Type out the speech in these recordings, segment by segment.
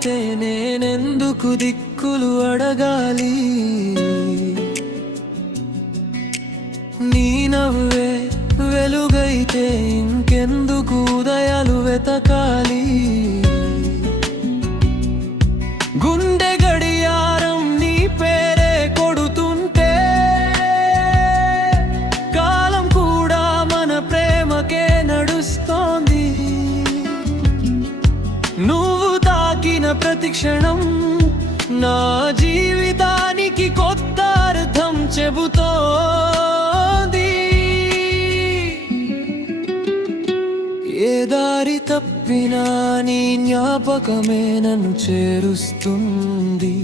అయితే నేనెందుకు దిక్కులు అడగాలి? నీ నవ్వే వెలుగైతే ఇంకెందుకు ఉదయాలు వెతకాలి? గుండె గడియారం నీ పేరే కొడుతుంటే కాలం కూడా మన ప్రేమకే నడుస్తోంది. నువ్వు తాకిన ప్రతి క్షణం నా జీవితానికి కొత్త అర్థం చెబుతోంది. ఏ దారి తప్పినా నీ జ్ఞాపకమే నన్ను చేరుస్తుంది.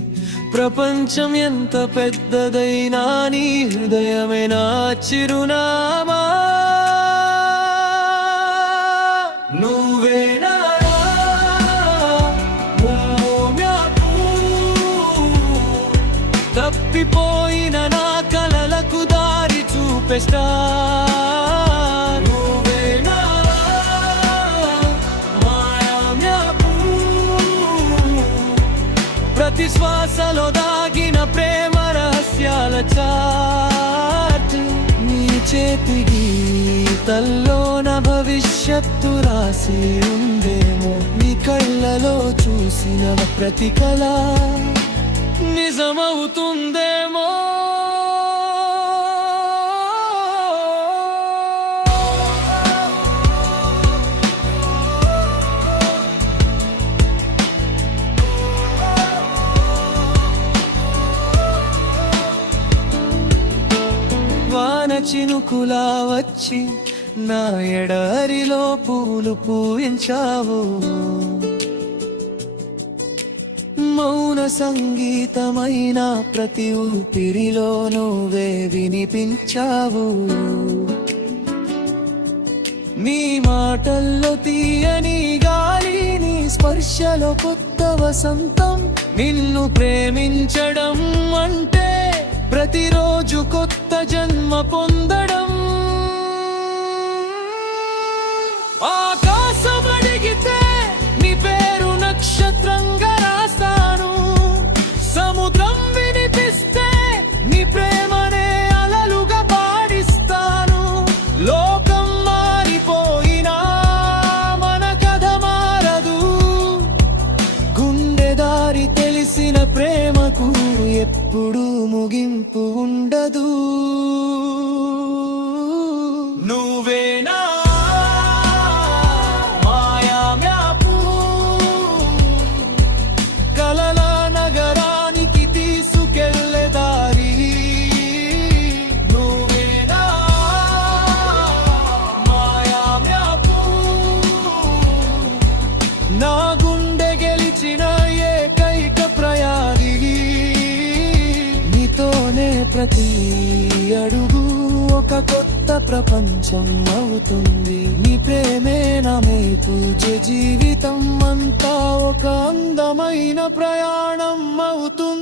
ప్రపంచం ఎంత పెద్దదైనా నీ హృదయమే నా చిరునామా. నువ్వేనా తప్పిపోయిన నా కలలకు దారి చూపే స్టార్. నువ్వేనా మాయామ్యాపు ప్రతి శ్వాసలో దాగిన ప్రేమ రహస్యాల చాట్. నీ చేతి గీతల్లో నా భవిష్యత్తు రాసి ఉందేమో. నీ కళ్ళలో చూసిన ప్రతి కళ నిజమవుతుందేమో. వాన చినుకులా వచ్చి నా ఎడారిలో పూలు పూయించావు. మౌన సంగీతమైన ప్రతి ఊపిరిలో నువ్వే వినిపించావు. నీ మాటల్లో తీయని గాలి, నీ స్పర్శలో కొత్త వసంతం. నిన్ను ప్రేమించడం అంటే ప్రతిరోజు కొత్త జన్మ పొందడం. ఆకాశం అడిగితే నీ పేరు నక్షత్రంగా రాస్తాను. సముద్రం వినిపిస్తే నీ ప్రేమనే అలలుగా పాడిస్తాను. లోకం మారిపోయినా మన కథ మారదు. గుండె దారి తెలిసిన ప్రేమకు ఎప్పుడూ ముగింపు ఉండదు. నువ్వేనా మాయామ్యాపు కలల నగరానికి తీసుకెళ్ళే దారి. నువ్వేనా మాయామ్యాపు నా గుండె గెలిచిన ఏకైక ప్రయాణి. నీతోనే ప్రతి అడుగు ఒక కొత్త ప్రపంచం అవుతుంది. నీ ప్రేమే నా మేకు జీవితం అంతా ఒక అందమైన ప్రయాణం అవుతుంది.